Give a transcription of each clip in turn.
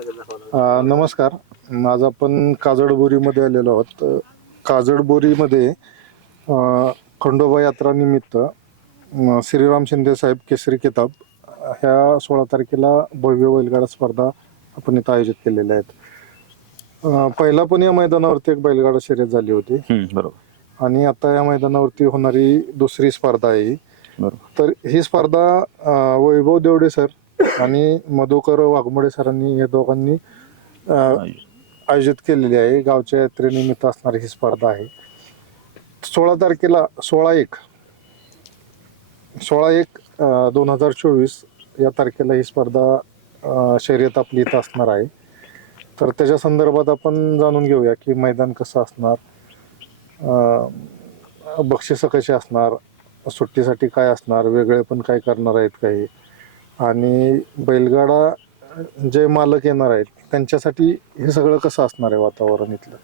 अ, नमस्कार. आज आपण काजडबोरीमध्ये आलेलो आहोत. अ, काजडबोरीमध्ये अ, खंडोबा यात्रा निमित्त अ, श्रीराम शिंदे साहेब केसरी किताब ह्या सोळा तारखेला भव्य बैलगाडा स्पर्धा आपण इथं आयोजित केलेल्या आहेत. अ, पहिला पण या मैदानावरती एक बैलगाडा शर्यत झाली होती. हम्म, बरोबर. आणि आता या मैदानावरती होणारी दुसरी स्पर्धा आहे. बरोबर. तर ही स्पर्धा अ, वैभव देवडे सर आणि मधुकर वाघमोडे सरांनी या दोघांनी आयोजित केलेली आहे. गावच्या यात्रेनिमित्त असणारी ही स्पर्धा आहे. सोळा तारखेला सोळा एक सोळा एक दोन हजार चोवीस या तारखेला ही स्पर्धा शर्यत आपली इथं असणार आहे. तर त्याच्या संदर्भात आपण जाणून घेऊया की मैदान कसं असणार अ, बक्षिसं कशी असणार सुट्टीसाठी काय असणार वेगळे पण काय करणार आहेत काही. आणि बैलगाडा जे मालक येणार आहेत त्यांच्यासाठी हे सगळं कसं असणार आहे वातावरण इथलं?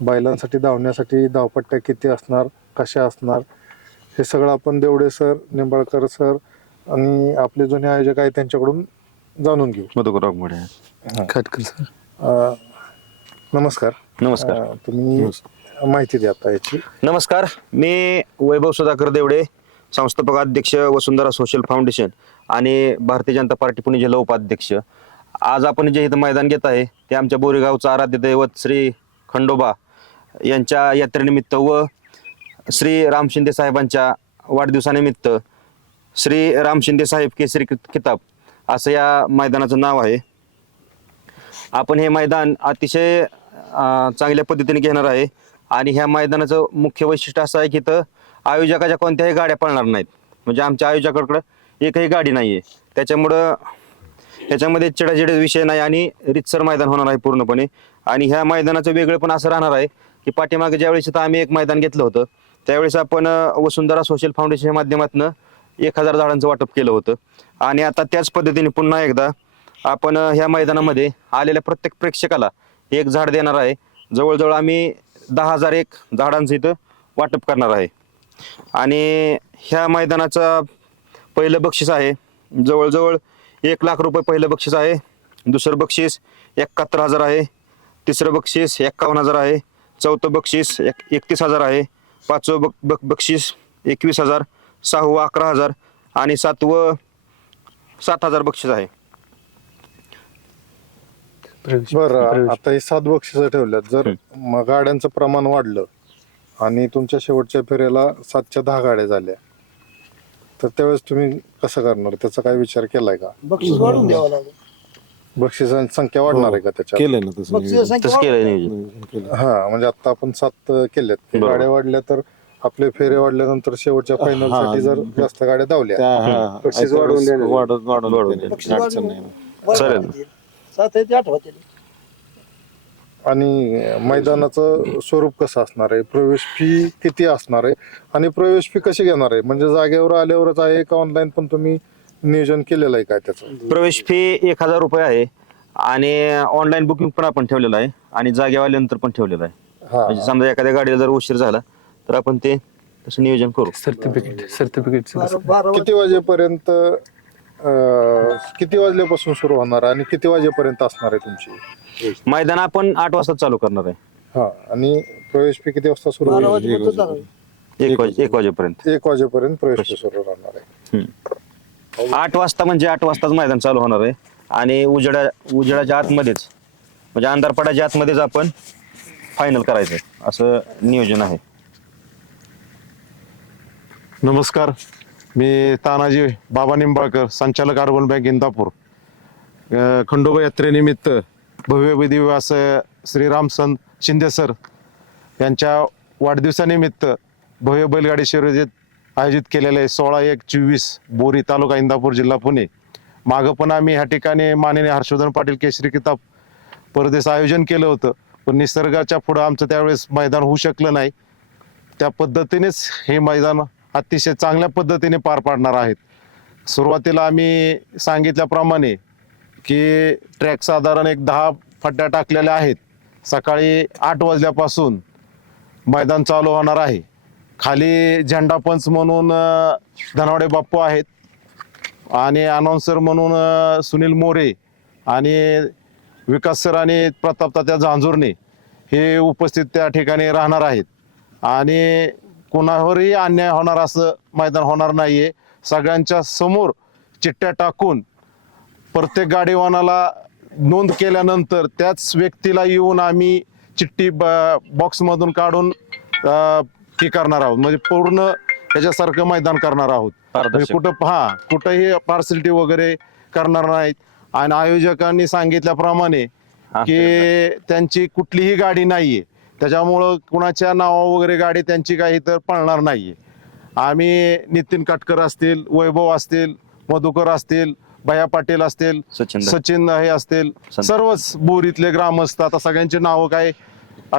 बैलांसाठी धावण्यासाठी धावपट्ट्या किती असणार कशा असणार? हे सगळं आपण देवडे सर निंबाळकर सर आणि आपले जुने आयोजक आहेत त्यांच्याकडून जाणून घेऊ. मधुकर वाघमोडे खटकर सर. अ, नमस्कार. नमस्कार. अ, तुम्ही माहिती द्या आता याची. नमस्कार. मी वैभव सुधाकर देवडे संस्थापक अध्यक्ष वसुंधरा सोशल फाउंडेशन आणि भारतीय जनता पार्टी पुणे जिल्हा उपाध्यक्ष. आज आपण जे इथं मैदान घेत आहे ते आमच्या बोरेगावचं आराध्य दैवत श्री खंडोबा यांच्या यात्रेनिमित्त व श्री राम शिंदे साहेबांच्या वाढदिवसानिमित्त श्री राम शिंदे साहेब केसरी किताब असं या मैदानाचं नाव आहे. आपण हे मैदान अतिशय चांगल्या पद्धतीने घेणार आहे आणि ह्या मैदानाचं मुख्य वैशिष्ट्य असं आहे की इथं आयोजकाच्या कोणत्याही गाड्या पळणार नाहीत. म्हणजे आमच्या आयोजकाकडं एकही गाडी नाही आहे त्याच्यामुळं त्याच्यामध्ये चिडाचिड विषय नाही आणि रितसर मैदान होणार आहे पूर्णपणे. आणि ह्या मैदानाचं वेगळं पण असं राहणार आहे की पाठीमागे ज्यावेळेस इथं आम्ही एक मैदान घेतलं होतं त्यावेळेस आपण वसुंधरा सोशल फाउंडेशनच्या माध्यमातून एक हजार झाडांचं वाटप केलं होतं. आणि आता त्याच पद्धतीने पुन्हा एकदा आपण ह्या मैदानामध्ये आलेल्या प्रत्येक प्रेक्षकाला एक झाड देणार आहे. जवळजवळ आम्ही दहा हजार एक झाडांचं इथं वाटप करणार आहे. आणि ह्या मैदानाचं पहिलं बक्षीस आहे. जवळजवळ एक लाख रुपये पहिलं बक्षीस आहे. दुसरं बक्षीस एकाहत्तर हजार आहे. तिसरं बक्षीस एक्कावन्न हजार आहे. चौथं बक्षीस एक एकतीस हजार आहे. पाचवं बक बक बक्षीस एकवीस हजार सहावं अकरा हजार आणि सातवं सात हजार बक्षीस आहे. बरं आता हे सात बक्षिसं ठेवल्यात. जर गाड्यांचं प्रमाण वाढलं आणि तुमच्या शेवटच्या फेऱ्याला सातच्या दहा गाड्या झाल्या. तर त्यावेळेस तुम्ही कसं करणार? त्याचा काय विचार केलाय का? बक्षीस वाढून द्यावं लागेल. बक्षिसांची संख्या वाढणार आहे का त्याच्यात? केलंय ना तसं बक्षीस संख्या तसं केलं वाढून नियोजन. नियोजन केलं हा म्हणजे आता आपण सात केल्यात. ते बरोबर. गाड्या वाढल्या तर आपले फेरे वाढल्यानंतर शेवटच्या फायनल हा. साठी जर जास्त गाड्या धावल्या हा, बक्षीस वाढवून. वाढत वाढवून वाढवून अडचण नाही. चालेल. सात आहे ते आणि मैदानाचं स्वरूप कसं असणार आहे? प्रवेश फी किती असणार आहे? आणि प्रवेश फी कशी घेणार आहे? म्हणजे जागेवर आल्यावरच आहे का ऑनलाईन पण तुम्ही नियोजन केलेलं आहे काय त्याचं? प्रवेश फी एक हजार रुपये आहे आणि ऑनलाईन बुकिंग पण आपण ठेवलेलं आहे आणि जागेवर आल्यानंतर पण ठेवलेलं आहे. हा. म्हणजे समजा एखाद्या गाडीला जर उशीर झाला तर आपण ते तसं नियोजन करू. सर्टिफिकेट सर्टिफिकेट किती वाजेपर्यंत किती वाजल्यापासून सुरू होणार आणि किती वाजेपर्यंत असणार आहे तुमची मैदान आपण आठ वाजता चालू करणार आहे. हा आणि प्रवेश फी किती वाजता सुरू होईल? एक वाज एक वाजेपर्यंत. एक वाजेपर्यंत प्रवेश फी सुरू राहणार आहे. हम्म. आठ वाजता म्हणजे आठ वाजताच मैदान चालू होणार आहे. आणि उजेडा उजेडाच्या आतमध्येच म्हणजे अंधारपडाच्या आतमध्येच आपण फायनल करायचं आहे. असं नियोजन आहे. नमस्कार. मी तानाजी बाबा निंबाळकर संचालक अर्बन बँक इंदापूर. खंडोबा यात्रेनिमित्त भव्य विधिवास श्रीराम संत शिंदे सर यांच्या वाढदिवसानिमित्त भव्य बैलगाडी शर्यतीत आयोजित केलेले आहे सोळा एक चोवीस बोरी तालुका इंदापूर जिल्हा पुणे. मागं पण आम्ही ह्या ठिकाणी माननीय हर्षवर्धन पाटील केशरी किताब परदेश आयोजन केलं होतं. पण निसर्गाच्या पुढं आमचं त्यावेळेस मैदान होऊ शकलं नाही. त्या पद्धतीनेच हे मैदान अतिशय चांगल्या पद्धतीने पार पाडणार आहेत. सुरुवातीला आम्ही सांगितल्याप्रमाणे की ट्रॅक साधारण एक दहा फड्ड्या टाकलेल्या आहेत. सकाळी आठ वाजल्यापासून मैदान चालू होणार आहे. खाली झेंडा पंच म्हणून धनावडे बाप्पू आहेत. आणि अनाऊन्सर म्हणून सुनील मोरे आणि विकास सर आणि प्रताप तात्या झांजुर्णे हे उपस्थित त्या ठिकाणी राहणार आहेत. आणि कोणावरही अन्याय होणार असं मैदान होणार नाहीये. सगळ्यांच्या समोर चिठ्ठ्या टाकून प्रत्येक गाडीवानाला नोंद केल्यानंतर त्याच व्यक्तीला येऊन आम्ही चिठ्ठी बॉक्समधून काढून हे करणार आहोत. म्हणजे पूर्ण त्याच्यासारखं मैदान करणार आहोत. म्हणजे. कुठं हा कुठंही पार्सलिटी वगैरे करणार नाहीत. आणि आयोजकांनी सांगितल्याप्रमाणे की त्यांची कुठलीही गाडी नाहीये. त्याच्यामुळं कुणाच्या नावा वगैरे गाडी त्यांची काही तर पळणार नाहीये. आम्ही नितीन काटकर असतील वैभव असतील मधुकर असतील भया पाटील असतील सचिन हे असतील संत. सर्वच बोरीतले ग्रामस्थ आता सगळ्यांची नावं काय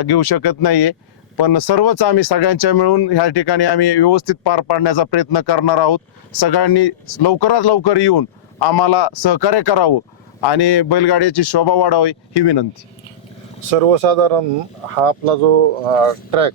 घेऊ शकत नाहीये. पण सर्वच आम्ही सगळ्यांच्या मिळून ह्या ठिकाणी आम्ही व्यवस्थित पार पाडण्याचा प्रयत्न करणार आहोत. सगळ्यांनी लवकरात लवकर येऊन आम्हाला सहकार्य करावं आणि बैलगाडीची शोभा वाढावी ही विनंती. सर्वसाधारण हा आपला जो ट्रॅक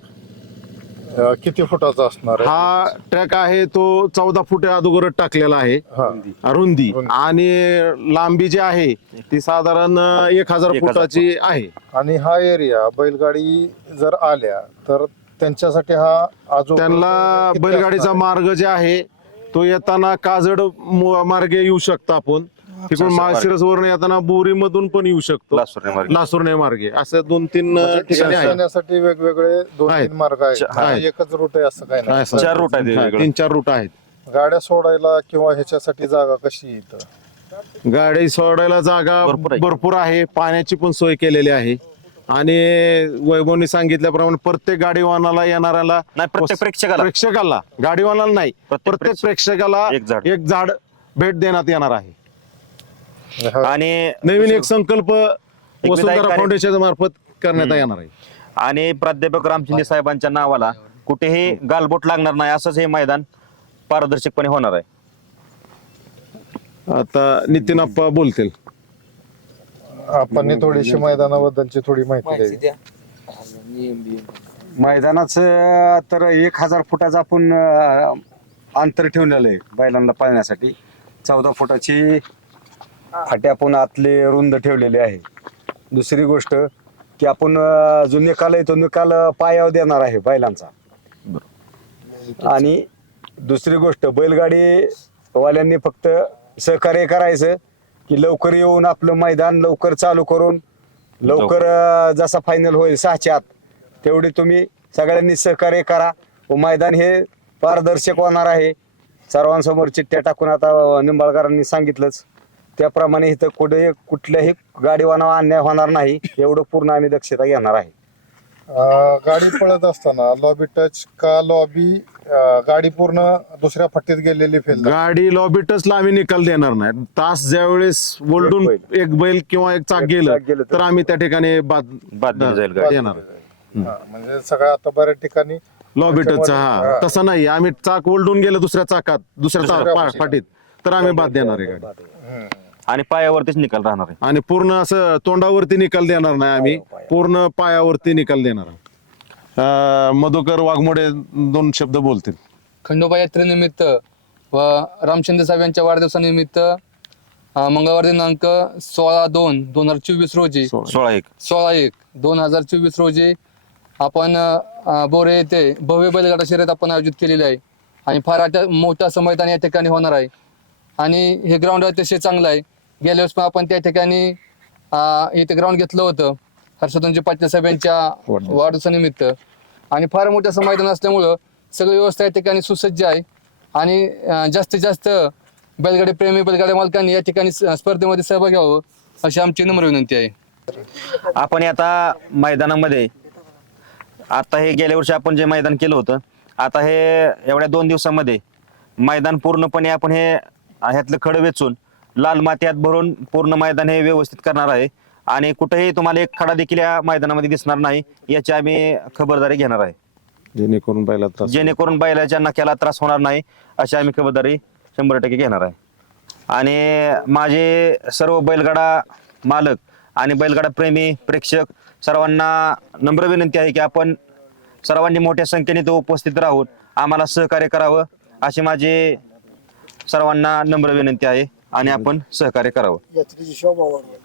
किती फुटाचा असणार आहे? हा ट्रॅक आहे तो चौदा फूट अगोदर टाकलेला आहे. हा. रुंदी. आणि लांबी जी आहे ती साधारण एक हजार एक हजार फुटाची आहे. आणि हा एरिया बैलगाडी जर आल्या तर त्यांच्यासाठी हा आजो त्यांना बैलगाडीचा मार्ग जे आहे तो येताना काजड मु- मार्गे येऊ शकतो आपण. तिकडून. माळशिरस वरून येताना बोरी मधून पण येऊ शकतो लासुर्णे मार्गे. असं दोन तीन अं, ठिकाणी आहे जाण्यासाठी वेगवेगळे दोन आहेत. तीन मार्ग आहेत चा- आहेत. एकच रूट आहे असं काही आहे, नाही. चार रूट आहेत हा, वेगवेगळे. तीन चार रूट आहेत गाड्या सोडायला किंवा ह्याच्यासाठी जागा कशी येतं गाडी सोडायला जागा भरपूर आहे. भरपूर आहे पाण्याची पण सोय केलेली आहे आणि वैभवनी सांगितल्याप्रमाणे प्रत्येक गाडीवानाला येणाऱ्याला नाही प्रत्येक प्रेक्षकाला प्रेक्षकाला गाडीवानाला नाही प्रत्येक प्रत्येक प्रेक्षकाला एक झाड. एक झाड भेट देण्यात येणार आहे हा- आणि नवीन एक संकल्प वसुंधरा कार्य- फाउंडेशन मार्फत करण्यात येणार आहे. आणि प्राध्यापक रामशिंदे साहेबांच्या नावाला कुठेही गालबोट लागणार नाही असंच हे मैदान पारदर्शकपणे होणार आहे. आता नितीन आप्पा बोलतील. आपण थोडीशी मैदानाबद्दलची थोडी माहिती द्यावी. मैदानाचं तर एक हजार फुटाचं आपण अं, अंतर ठेवलेलं आहे बैलांना पाळण्यासाठी. चौदा फुटाची फाटी आपण आतले रुंद ठेवलेले आहे. दुसरी गोष्ट की आपण अं, जो निकाल आहे तो निकाल पायावर देणार आहे बैलांचा. आणि दुसरी गोष्ट बैलगाडी वाल्यांनी फक्त सहकार्य करायचं की लवकर येऊन आपलं मैदान लवकर चालू करून लवकर अं, जसा फायनल होईल सहाच्या आत तेवढी तुम्ही सगळ्यांनी सहकार्य करा व मैदान हे पारदर्शक होणार आहे. सर्वांसमोर चिठ्ठ्या टाकून आता निंबाळकरांनी सांगितलंच. त्याप्रमाणे इथं कुठे कुठल्याही गाडीवाना अन्याय होणार नाही एवढं पूर्ण आम्ही दक्षता घेणार आहे. अं, गाडी पळत असताना लॉबी टच का लॉबी गाडी पूर्ण दुसऱ्या फट्टीत गेलेली फेल गाडी लॉबी टचला आम्ही निकाल देणार नाही. तास ज्यावेळेस ओलडून एक एक बैल किंवा एक चाक गेलं गेलं तर- तर आम्ही त्या ठिकाणी बाद बाद दिली जाईल गाडी. देणार. म्हणजे सगळ्या आता बऱ्याच ठिकाणी लॉबी टचचा हा. हा. तसं नाही. आम्ही चाक ओलडून गेलं दुसऱ्या चाकात दुसऱ्या दुसऱ्या चाक- पा- फाटीत. तर आम्ही बाद देणार आहे गाडी. हम्म. आणि पायावरतीच निकाल राहणार आहे. आणि पूर्ण असं तोंडावरती निकाल देणार नाही आम्ही. पूर्ण पायावरती निकाल देणार आहोत. अं, मधुकर वाघमोडे दोन शब्द बोलतील. खंडोबा यात्रेनिमित्त व रामचंद्र साहेब यांच्या वाढदिवसानिमित्त अं, मंगळवार दिनांक सोळा दोन दोन हजार चोवीस रोजी सोळा एक. सोळा एक. दोन हजार चोवीस रोजी आपण अं, बोरे येथे भव्य बैलगाडा शर्यत आपण आयोजित केलेली आहे. आणि फार आता मोठं मैदान या ठिकाणी होणार आहे. आणि हे ग्राउंड अतिशय चांगलं आहे. गेल्या वेळेस पण आपण त्या ठिकाणी अं, इथे ग्राउंड घेतलं होतं. हर्षवर्धनजी पाटील साहेब यांच्या वाढदिवसानिमित्त आणि फार मोठं असं मैदान असल्यामुळं सगळी व्यवस्था या ठिकाणी सुसज्ज आहे. आणि अं, जास्तीत जास्त बैलगाडी प्रेमी बैलगाडी मालकांनी या ठिकाणी स- स्पर्धेमध्ये सहभाग घ्यावं अशी आमची नम्र विनंती आहे. आपण आता मैदानामध्ये आता हे गेल्या वर्षी आपण जे मैदान केलं होतं आता हे एवढ्या दोन दिवसामध्ये मैदान पूर्णपणे आपण हे ह्यातलं खडं वेचून लाल मात्यात भरून पूर्ण मैदान हे व्यवस्थित करणार आहे. आणि कुठेही तुम्हाला एक खडा देखील या मैदानामध्ये दिसणार नाही याची आम्ही खबरदारी घेणार आहे. जेणेकरून बैला त्रास जेणेकरून बैलाच्या नक्याला त्रास होणार नाही अशी आम्ही खबरदारी शंभर टक्के घेणार आहे. आणि माझे सर्व बैलगाडा मालक आणि बैलगाडा प्रेमी प्रेक्षक सर्वांना नम्र विनंती आहे की आपण सर्वांनी मोठ्या संख्येने तो उपस्थित राहून आम्हाला सहकार्य करावं अशी माझी सर्वांना नम्र विनंती आहे. आणि आपण सहकार्य करावं. यात्रेची शोभा वाढवा.